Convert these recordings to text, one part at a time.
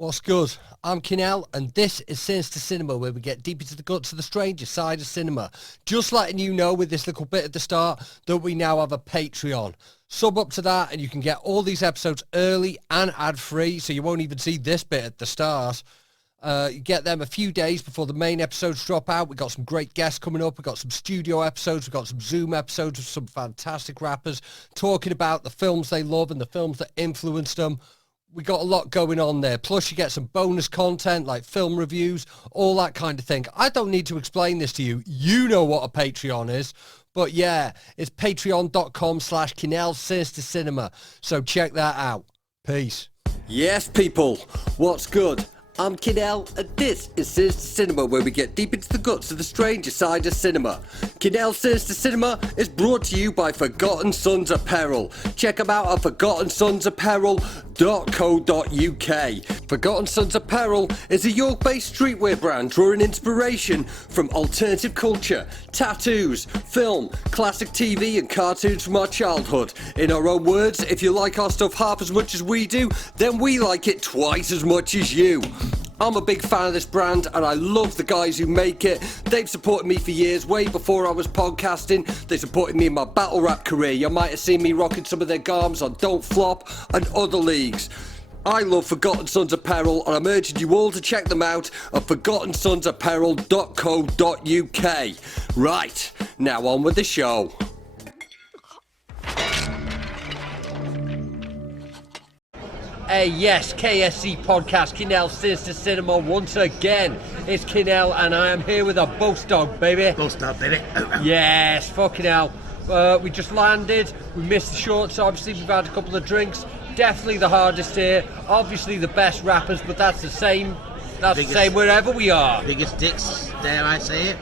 What's good? I'm Kinell, and this is Sinister Cinema, where we get deep into the guts of the stranger side of cinema. Just letting you know with this little bit at the start that we now have a Patreon. Sub up to that and you can get all these episodes early and ad-free, so you won't even see this bit at the start. You get them a few days before the main episodes drop out. We've got some great guests coming up. We've got some studio episodes. We've got some Zoom episodes with some fantastic rappers talking about the films they love and the films that influenced them. We got a lot going on there. Plus, you get some bonus content like film reviews, all that kind of thing. I don't need to explain this to you. You know what a Patreon is. But yeah, it's patreon.com/Kinell Sinister Cinema. So check that out. Peace. Yes, people. What's good? I'm Kinell, and this is Sinister Cinema, where we get deep into the guts of the stranger side of cinema. Kinell Sinister Cinema is brought to you by Forgotten Sons Apparel. Check them out at forgottensonsapparel.co.uk. Forgotten Sons Apparel is a York-based streetwear brand drawing inspiration from alternative culture, tattoos, film, classic TV and cartoons from our childhood. In our own words, if you like our stuff half as much as we do, then we like it twice as much as you. I'm a big fan of this brand and I love the guys who make it. They've supported me for years, way before I was podcasting. They supported me in my battle rap career. You might have seen me rocking some of their garms on Don't Flop and other leagues. I love Forgotten Sons Apparel and I'm urging you all to check them out at forgottensonsapparel.co.uk. Right, now on with the show. Hey, yes, KSC podcast, Kinell Sinister Cinema once again. It's Kinell and I am here with a Bowskdawg, baby. Bowskdawg, baby. Yes, fucking hell. We just landed, we missed the shorts, obviously we've had a couple of drinks. Definitely the hardest here, obviously the best rappers, but that's the same. That's the same wherever we are. Biggest dicks, dare I say it?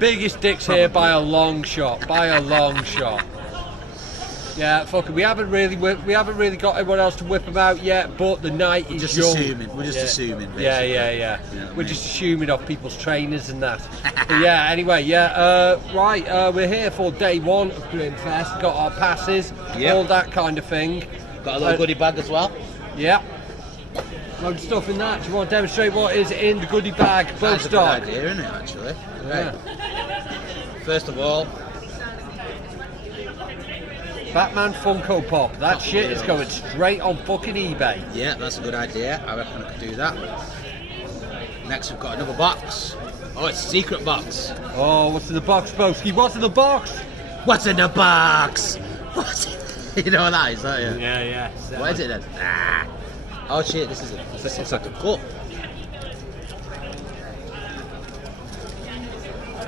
Biggest dicks here by a long shot, Yeah, fuck it. We haven't really got everyone else to whip them out yet, but the night is just young. Assuming. We're just assuming. Basically. Yeah. You know We're just assuming off people's trainers and that. But yeah. Anyway, yeah. We're here for day one of Grimmfest. Got our passes, all that kind of thing. Got a little goodie bag as well. Yeah. Loads of stuff in that. Do you want to demonstrate what is in the goodie bag? That's a good idea, isn't it? Actually. Right. Yeah. First of all. Batman Funko Pop. That shit is going straight on fucking eBay. Yeah, that's a good idea. I reckon I could do that. Next we've got another box. Oh, it's a secret box. Oh, what's in the box, Bowski? What's in the box? What's in the box? You know what that is, don't you? Yeah. What is it then? Oh shit, this looks like a cup.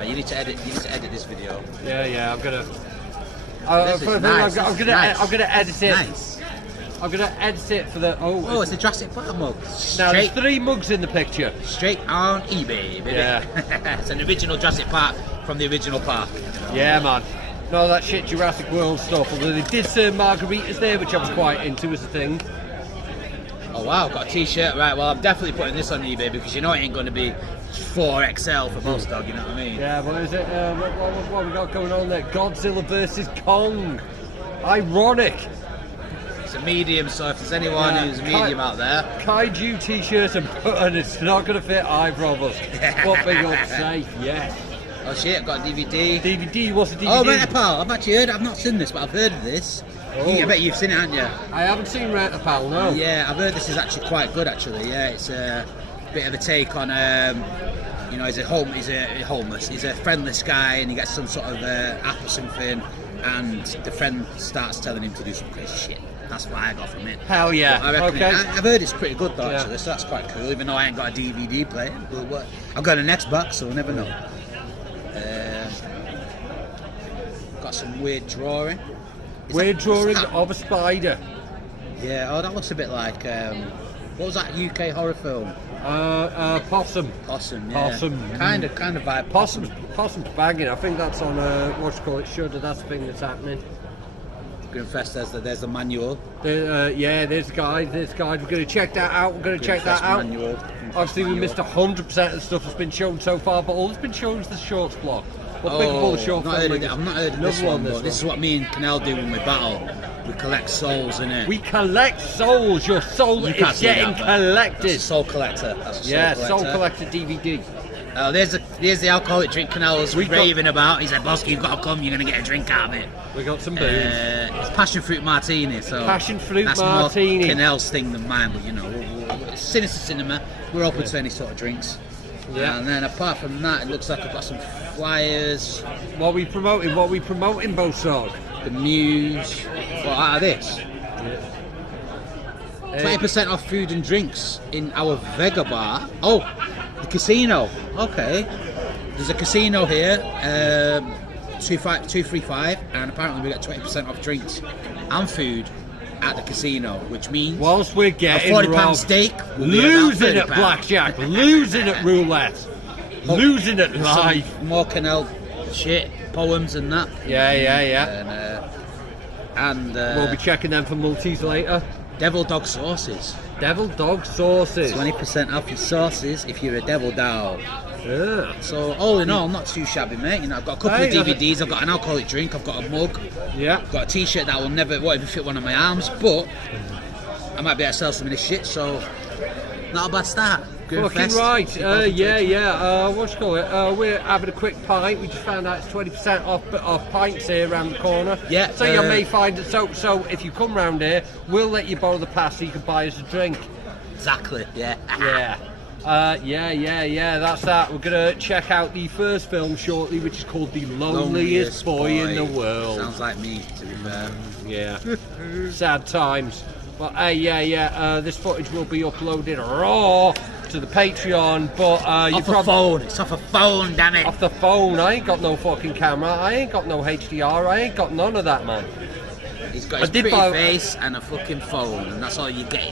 You need to edit this video. Yeah, I'm gonna. Nice. I'm gonna edit it. Nice. I'm gonna edit it for the. Oh, it's a Jurassic Park mug. Now there's 3 mugs in the picture. Straight on eBay, baby. Yeah. It's an original Jurassic Park from the original park. Yeah, man. No, that shit Jurassic World stuff. Although they did serve margaritas there, which I was quite into as a thing. Oh wow, got a t-shirt. Right, well I'm definitely putting this on eBay because you know it ain't going to be 4XL for Bowskdawg, you know what I mean? Yeah, what is it? What we got going on there? Godzilla vs Kong. Ironic. It's a medium, so if there's anyone who's a medium out there. Kaiju t-shirt and it's not going to fit either of us. What big old safe, yes. Oh shit, I've got a DVD. DVD, what's a DVD? Oh, Rent-A-Pal, I've not seen this, but I've heard of this. Oh. I bet you've seen it, haven't you? I haven't seen Rent-A-Pal, no. Yeah, I've heard this is actually quite good, actually. Yeah, it's a bit of a take on, he's homeless. He's a friendless guy, and he gets some sort of app or something, and the friend starts telling him to do some crazy shit. That's what I got from it. Hell yeah. I've heard it's pretty good though, actually, so that's quite cool, even though I ain't got a DVD player. But I've got an Xbox, so we'll never know. Got some weird drawing. Weird drawing of a spider. Yeah, that looks a bit like, what was that UK horror film? Possum. Possum, yeah. Possum. Kind of vibe. Possum's banging. I think that's on, Shudder, that's the thing that's happening. Grimmfest, there's the manual. There's the guide. We're going to check that out. Manual. Obviously, we missed 100% of the stuff that's been shown so far, but all that's been shown is the shorts blog. Well, big of all the short I've not heard of this one, but this is what me and Kinell do when we battle. We collect souls, innit? We collect souls. Your soul You can't is see getting that, but collected. That's a soul collector. That's a soul Yeah, collector. Soul Collector DVD. There's the alcoholic drink Kinell was We've got- raving about. He said, Bowski, you've got to come, you're going to get a drink out of it. We got some booze. It's passion fruit martini, so Passion fruit that's martini. more Kinell's thing than mine, but you know, Sinister Cinema, we're open to any sort of drinks. Yeah. And then apart from that, it looks like I've got some flyers, What we promoting? Bowskdawg? the Muse. What out of this? 20% off food and drinks in our Vega bar. Oh, the casino. Okay. There's a casino here, 235, and apparently we get 20% off drinks and food at the casino, which means Whilst we're a getting £40 robbed, steak will be losing about at £30. blackjack, losing at roulette, losing at life. Some more Kinell shit, poems and that. Yeah. And We'll be checking them for multis later. Devil Dog sauces. Devil Dog sauces. 20% off your sauces if you're a Devil Dog. Yeah. So all in all, not too shabby, mate. You know, I've got a couple of DVDs. I've got an alcoholic drink. I've got a mug. Yeah. I've got a T-shirt that won't even fit one of my arms. But I might be able to sell some of this shit. So not a bad start. Fucking Grimmfest, right. 2020. What you call it? We're having a quick pint. We just found out it's 20% off pints here around the corner. Yeah, So you may find it. So if you come round here, we'll let you borrow the pass so you can buy us a drink. Exactly. Yeah. Yeah. That's that. We're gonna check out the first film shortly, which is called The Loneliest Boy in the World. Sounds like me, to be fair. Yeah. Sad times. But this footage will be uploaded raw to the Patreon. But you Off a phone. It's off a phone, damn it. off the phone. I ain't got no fucking camera. I ain't got no HDR. I ain't got none of that, man. He's got his pretty face and a fucking phone, and that's all you get.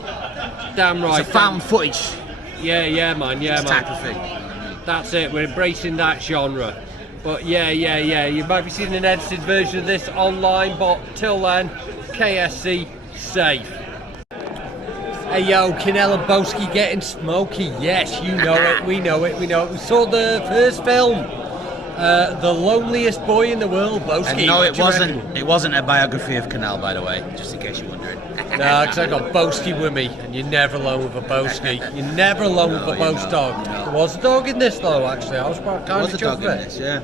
Damn right. It's a found footage Yeah, man. type of thing. That's it. We're embracing that genre. But yeah. You might be seeing an edited version of this online, but till then, KSC safe. Hey yo, Kinell and Bowski getting smoky. Yes, you know it. We know it. We saw the first film, The Loneliest Boy in the World, Bowski. And no, What it do you wasn't. reckon? It wasn't a biography of Kinell, by the way, just in case you're wondering. Nah, because I got Bowski with me, and you're never alone with a Bowski. You're never alone with a Bowskdawg. no. There was a dog in this though, actually. I was kind There was of a dog chuffed in with it. this, yeah.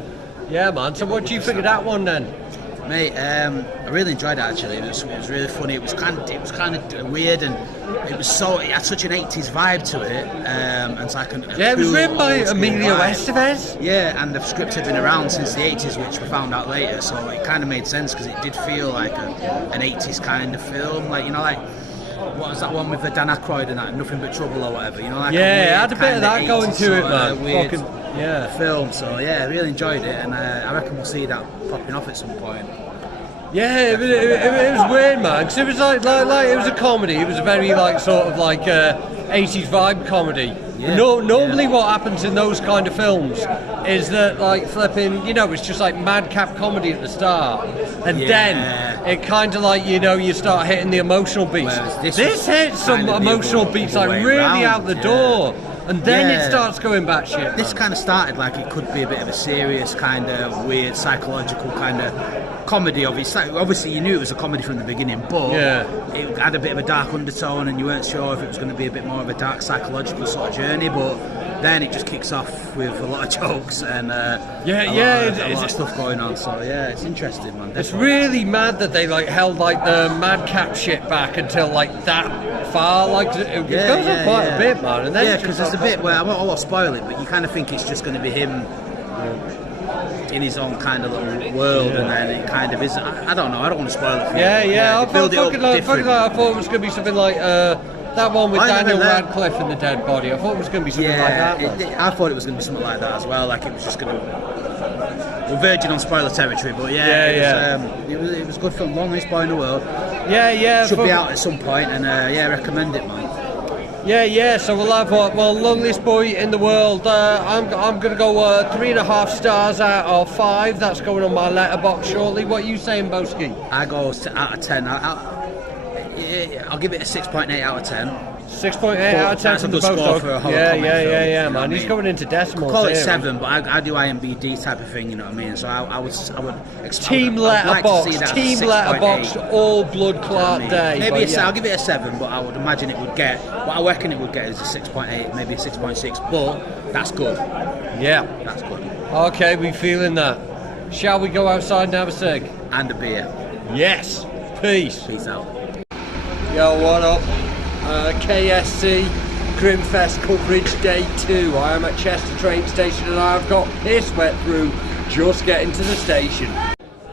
Yeah, man. So what do you think of that one then? Mate, I really enjoyed it actually. It was really funny. It was kind of weird, and it had such an 80s vibe to it. And it's like Yeah, it was cool, written by old school Emilio vibe. Estevez. Yeah, and the script had been around since the 80s, which we found out later. So it kind of made sense because it did feel like an 80s kind of film. Like, you know, like what was that one with the Dan Aykroyd and that Nothing But Trouble or whatever? You know, like Yeah, it had a bit of that going to it, man. Weird Yeah. film. So yeah, I really enjoyed it, and I reckon we'll see that popping off at some point. Yeah, it was weird, man. Because it was like it was a comedy. It was a very sort of 80s vibe comedy. Yeah. Normally, what happens in those kind of films is that flipping, it's just like madcap comedy at the start, and then it kind of you start hitting the emotional beats. Whereas This hits some kind of the emotional other beats way really round, out the yeah. door. And then Yeah. it starts going batshit. This kind of started like it could be a bit of a serious kind of weird psychological kind of comedy. Obviously you knew it was a comedy from the beginning, but it had a bit of a dark undertone, and you weren't sure if it was going to be a bit more of a dark psychological sort of journey. But then it just kicks off with a lot of jokes and a lot of stuff going on. So yeah, it's interesting, man. It's Definitely. really mad that they held the madcap shit back until that far. It goes on quite a bit, man. And then because there's a bit where I won't spoil it, but you kind of think it's just going to be him in his own kind of little world, and then it kind of is. I don't know. I don't want to spoil it for you. I Build it up different. I thought it was going to be something like that one with Daniel learned- Radcliffe and the dead body. I thought it was going to be something like that. Man. I thought it was going to be something like that as well. Like it was just going to. We're verging on spoiler territory, but it was good film. Loneliest Boy in the World. Should be out at some point, and recommend it, man. So we'll have Loneliest Boy in the World. I'm going to go 3.5 stars out of 5. That's going on my letterbox shortly. What are you saying, Bowski? I go out of 10. I'll give it a 6.8 out of 10. 6.8 out of 10 that's a from the good score Bowskdawg. for a horror Yeah, comedy film, man. you know what I He's mean? going into decimals. Call it here. 7, but I do IMBD type of thing, you know what I mean? So I would Team letterboxed, all blood clot day. Maybe I'll give it a 7, but I would imagine it would get, what I reckon it would get is a 6.8, maybe a 6.6, but that's good. Yeah. That's good. Okay, we feeling that. Shall we go outside and have a cig? And a beer. Yes. Peace. Peace out. Yo, what up? KSC Grimmfest coverage day 2. I am at Chester train station and I've got piss wet through just getting to the station.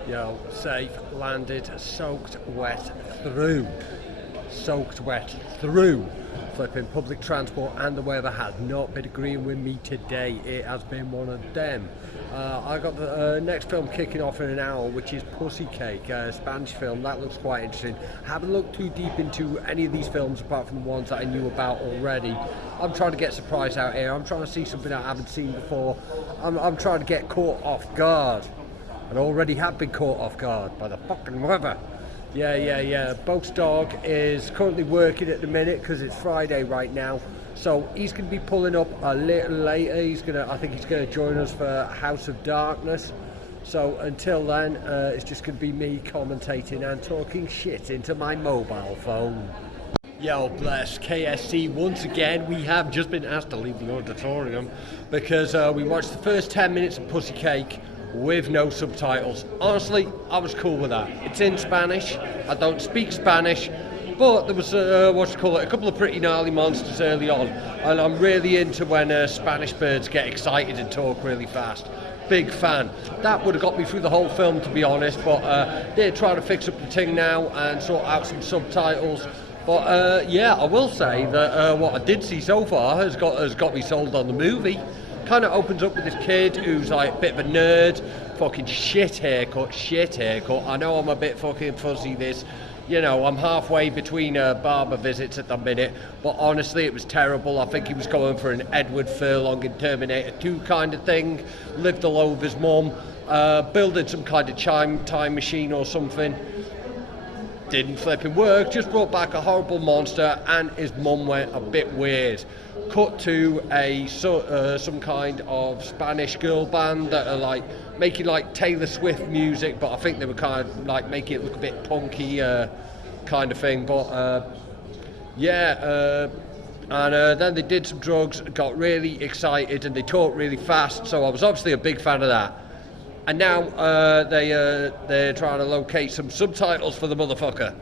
Yo, safe, landed, soaked wet through. Flipping public transport and the weather has not been agreeing with me today. It has been one of them. I got the next film kicking off in an hour, which is Pussy Cake, a Spanish film. That looks quite interesting. Haven't looked too deep into any of these films apart from the ones that I knew about already. I'm trying to get surprised out here. I'm trying to see something I haven't seen before. I'm trying to get caught off guard. And already have been caught off guard by the fucking weather. Yeah. Bowskdawg is currently working at the minute because it's Friday right now. So he's going to be pulling up a little later. I think he's going to join us for House of Darkness. So until then, it's just going to be me commentating and talking shit into my mobile phone. Yo, bless KSC. Once again, we have just been asked to leave the auditorium because we watched the first 10 minutes of Pussy Cake with no subtitles. Honestly, I was cool with that. It's in Spanish. I don't speak Spanish, but there was a couple of pretty gnarly monsters early on, and I'm really into when Spanish birds get excited and talk really fast. Big fan. That would have got me through the whole film, to be honest, but they're trying to fix up the thing now and sort out some subtitles. But yeah, I will say that what I did see so far has got me sold on the movie. Kind of opens up with this kid who's like a bit of a nerd, fucking shit haircut. I know I'm a bit fucking fuzzy this, you know, I'm halfway between barber visits at the minute, but honestly it was terrible. I think he was going for an Edward Furlong in Terminator 2 kind of thing, lived alone with his mum, building some kind of time machine or something. Didn't flipping work, just brought back a horrible monster and his mum went a bit weird. Cut to some kind of Spanish girl band that are like making like Taylor Swift music, but I think they were kind of like making it look a bit punky kind of thing. But and then they did some drugs, got really excited, and they talked really fast. So I was obviously a big fan of that. And now they're trying to locate some subtitles for the motherfucker.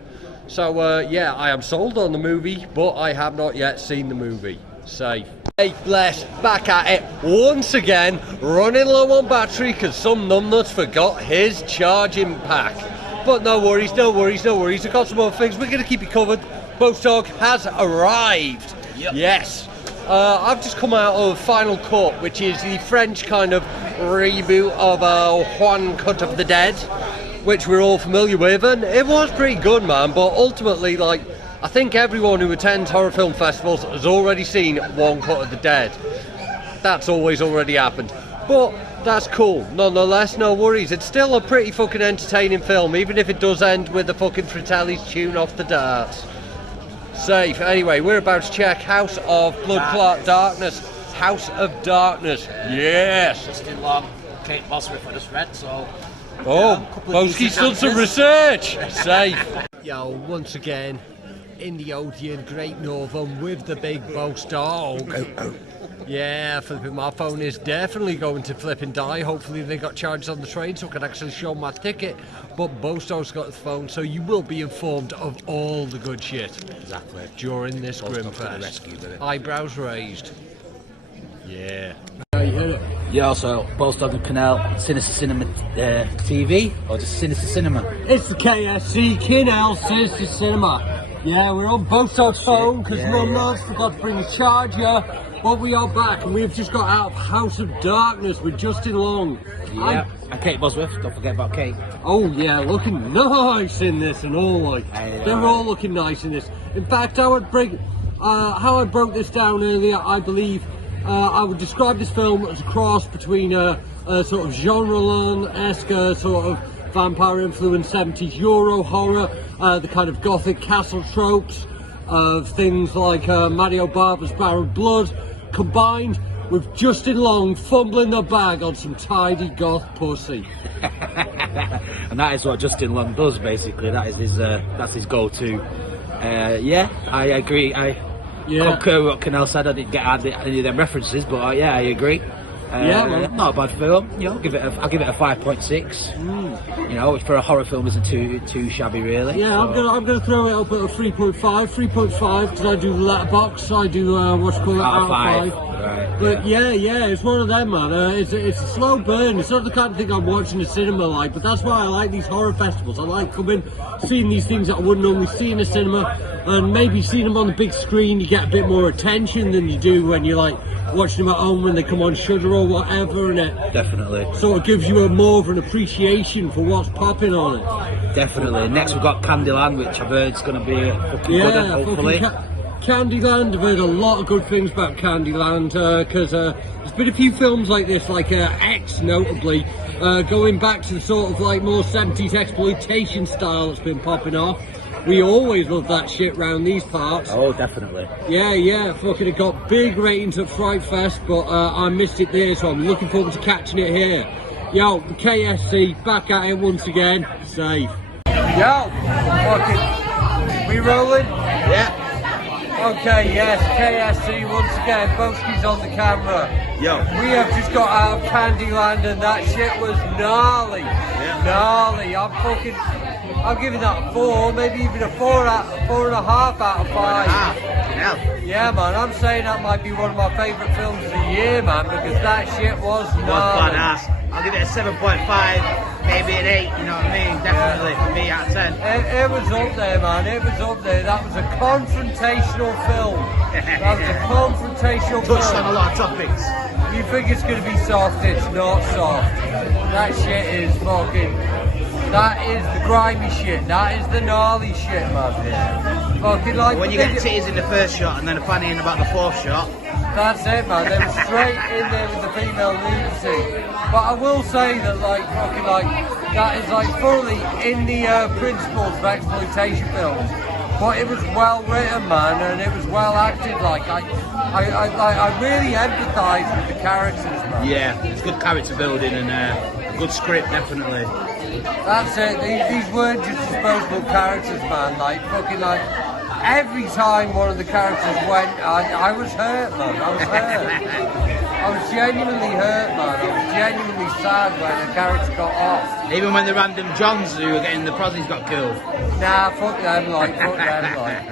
So yeah, I am sold on the movie, but I have not yet seen the movie. Safe. Hey, bless, back at it once again, running low on battery because some numbnuts forgot his charging pack. But no worries. I've got some other things. We're going to keep you covered. Bowskdawg has arrived. Yep. Yes. I've just come out of Final Cut, which is the French kind of reboot of Juan Cut of the Dead, which we're all familiar with, and it was pretty good, man. But ultimately, like, I think everyone who attends horror film festivals has already seen One Cut of the Dead. That's always already happened. But that's cool. Nonetheless, no worries. It's still a pretty fucking entertaining film, even if it does end with the fucking Fratelli's tune off the darts. Safe. Anyway, we're about to check House of Blood Clot Darkness. House of Darkness. Yes. Justin Long, Kate Bosworth I just read, so... Oh, Bowski's done some research. Safe. Yo, once again, in the Odeon Great Northern with the big Bowskdawg. Yeah, flipping, my phone is definitely going to flip and die. Hopefully they got charged on the train so I can actually show my ticket. But Bowskdawg's got his phone, so you will be informed of all the good shit. Exactly. During this Grimmfest. Eyebrows raised. Yeah. Yeah, also Bowskdawg and Kinell, Sinister Cinema TV, or just Sinister Cinema? It's the KSC, Kinell, Sinister Cinema. Yeah, we're on Bowskdawg's phone because Mum forgot to bring his charger. But we are back and we've just got out of House of Darkness with Justin Long. Yeah, and Kate Bosworth, don't forget about Kate. Oh yeah, looking nice in this and all, like. They're all looking nice in this. In fact, how I broke this down earlier, I believe I would describe this film as a cross between a sort of genre-esque sort of vampire influenced 70s Euro horror, the kind of gothic castle tropes, of things like Mario Barber's Bar of Blood, combined with Justin Long fumbling the bag on some tidy goth pussy. And that is what Justin Long does, basically. That is his that's his go-to. Yeah, I agree. I concur with what Kinell said. I didn't get any of them references, but yeah, I agree. Not a bad film. You know, I'll give it a 5.6. You know, for a horror film, isn't too shabby, really. Yeah, so. I'm gonna throw it up at a 3.5. 3.5 because I do letterbox. I do what's called out of 5. Right, but yeah, it's one of them, man. It's a slow burn. It's not the kind of thing I'm watching in the cinema like, but that's why I like these horror festivals. I like coming, seeing these things that I wouldn't normally see in a cinema, and maybe seeing them on the big screen. You get a bit more attention than you do when you're like watching them at home when they come on Shudder or whatever, and it definitely sort of gives you more of an appreciation for what's popping on it. Definitely. Next we've got Candyland, which I've heard is going to be fucking good, hopefully. Candyland, I've heard a lot of good things about Candyland, because there's been a few films like this, like X notably, going back to the sort of like more 70s exploitation style that's been popping off. We always love that shit round these parts. Oh, definitely. Yeah, fucking it got big ratings at Fright Fest, but I missed it there, so I'm looking forward to catching it here. Yo, the KSC, back at it once again, safe. Yo, fucking, we rolling? Yeah. Okay, yes, KSC once again, Bowski's on the camera. Yo. We have just got out of Candyland and that shit was gnarly. Yeah. Gnarly. I'm giving that a 4, maybe even a 4.5 out of 5. Yeah, man, I'm saying that might be one of my favourite films of the year, man, because that shit was gnarly. Badass. I'll give it a 7.5, maybe an 8, you know what I mean? Definitely, for me, out of 10. It was up there, man, it was up there. That was a confrontational film. That was a confrontational film. Touched on a lot of topics. You think it's going to be soft, it's not soft. That shit is fucking... That is the grimy shit. That is the gnarly shit, man. Fucking like... When you get titties in the first shot and then a fanny in about the fourth shot. That's it, man. They were straight in there with the female nudity. But I will say that, like, fucking, like, that is, like, fully in the principles of exploitation films. But it was well written, man, and it was well acted. Like, I really empathise with the characters, man. Yeah, it's good character building and a good script, definitely. That's it. These weren't just disposable characters, man. Like, fucking, like, every time one of the characters went, I was hurt, man. I was hurt. I was genuinely hurt, man. I was genuinely sad when the character got off. Even when the random Johns who were getting the prodigies got killed. Nah, fuck them, like, fuck them, like.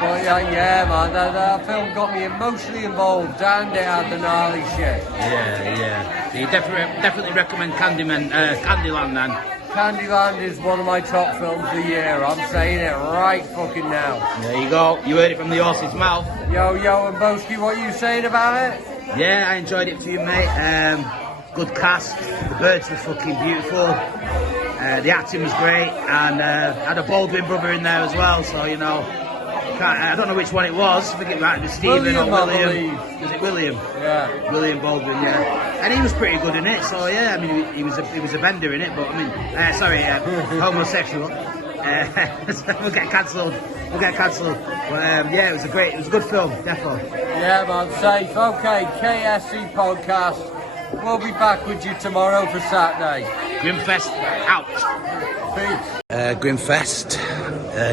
But yeah, man, that film got me emotionally involved, and it had the gnarly shit. Yeah. So you definitely recommend Candyland then? Candyland is one of my top films of the year. I'm saying it right fucking now. There you go. You heard it from the horse's mouth. Yo, and Bowski, what are you saying about it? Yeah, I enjoyed it too, mate. Good cast. The birds were fucking beautiful. The acting was great, and had a Baldwin brother in there as well. So you know, I don't know which one it was. I think it might have been Stephen or William. Was it William? Yeah. William Baldwin, yeah. And he was pretty good in it. So yeah, I mean, he was a bender in it. But I mean, homosexual. We'll get cancelled. But yeah, it was a good film, definitely. Yeah, man, safe. Okay, KSC podcast. We'll be back with you tomorrow for Saturday. Grimmfest out. Peace. Grimmfest,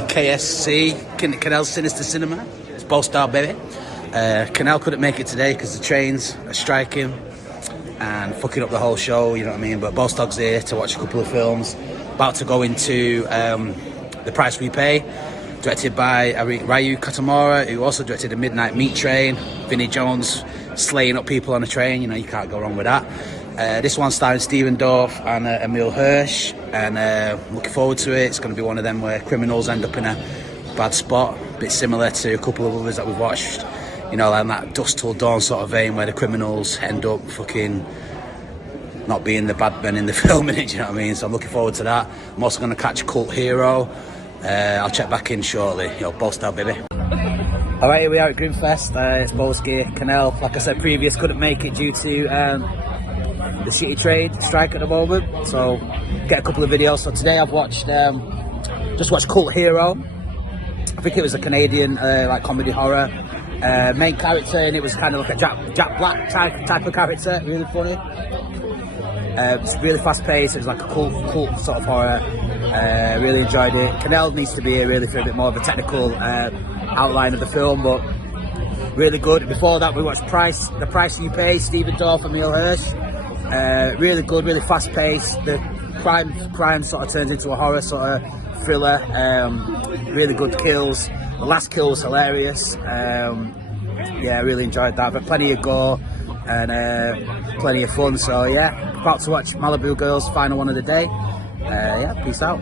KSC, Kinell Sinister Cinema. It's Bowskdawg, baby. Kinell couldn't make it today because the trains are striking and fucking up the whole show, you know what I mean? But Bowskdawg's here to watch a couple of films. About to go into The Price We Pay, directed by Ryu Katamura, who also directed The Midnight Meat Train. Vinnie Jones slaying up people on a train, you know, you can't go wrong with that. This one's starring Stephen Dorff and Emil Hirsch, and looking forward to it. It's going to be one of them where criminals end up in a bad spot, a bit similar to a couple of others that we've watched, you know, like that Dusk Till Dawn sort of vein where the criminals end up fucking not being the bad men in the film, innit, you know what I mean? So I'm looking forward to that. I'm also going to catch Cult Hero. I'll check back in shortly. Yo, Bowskdawg, baby. Alright, here we are at Grimmfest. It's Bowski, Kinell. Like I said previous, couldn't make it due to the city trade strike at the moment. So, get a couple of videos. So today I've watched, just watched Cult Hero. I think it was a Canadian like comedy horror. Main character, and it was kind of like a Jack Black type of character, really funny. It's really fast paced. It was like a cool sort of horror. Really enjoyed it. Kinell needs to be here really for a bit more of a technical outline of the film, but really good. Before that, we watched The Price You Pay, Stephen Dorff and Emile Hirsch. Really good, really fast paced. The crime sort of turns into a horror sort of thriller. Really good kills. The last kill was hilarious. Yeah, I really enjoyed that. But plenty of gore and plenty of fun. So yeah, about to watch Malibu Girls, final one of the day. Yeah, peace out.